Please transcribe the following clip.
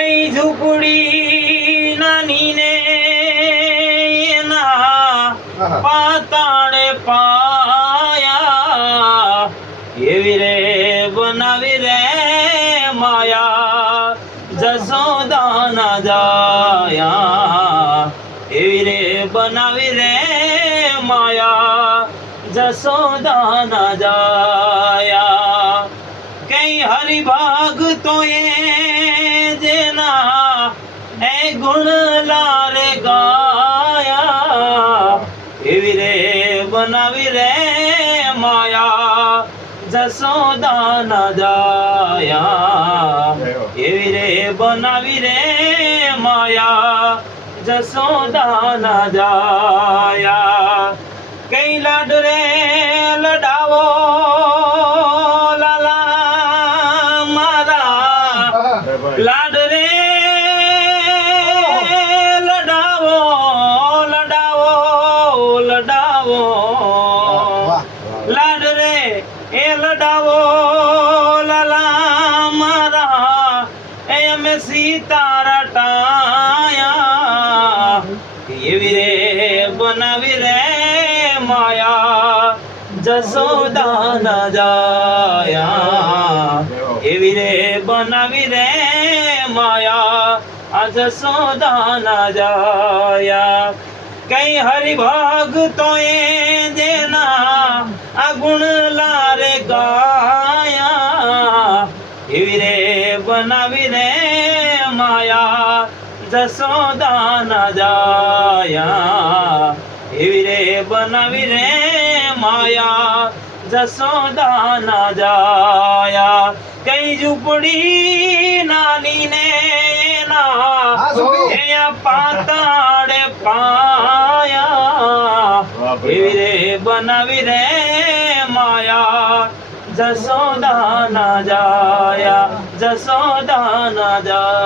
કઈ ઝૂંપડી નાની ને એના પાતાળે પાયા. એવી રે બનાવી રે માયા જસોદાના જાયા. એવી રે બનાવી રે માયા જસોદાના જાયા. કઈ હરિભાગ તો એ એ ગુણ લારે ગાયા એવી રે બનાવી રે માયા જસોદાના જાયા એવી રે બનાવી રે માયા જસોદાના જાયા. કઈ લાડ રે લડાવો લાલા મારા લાડ રે એ લડાવો, લાલા મારા. એ અમે સીતારા ટાયા. એવી રે, બનાવી રે માયા. જસોદાના જાયા. એવી રે, બનાવી રે માયા. આ જસોદાના જાયા. કઈ હરિભાગ તો એ દેના આ ગુણ લારે ગાયા. એવી રે બનાવી રે માયા જસોદાના જાયા. એવી રે બનાવી રે માયા જસોદાના જાયા. કઈ ઝૂંપડી નાની ને ના હા, એવી રે બનાવી રે માયા જસોદાના જાયા જસોદાના જાયા.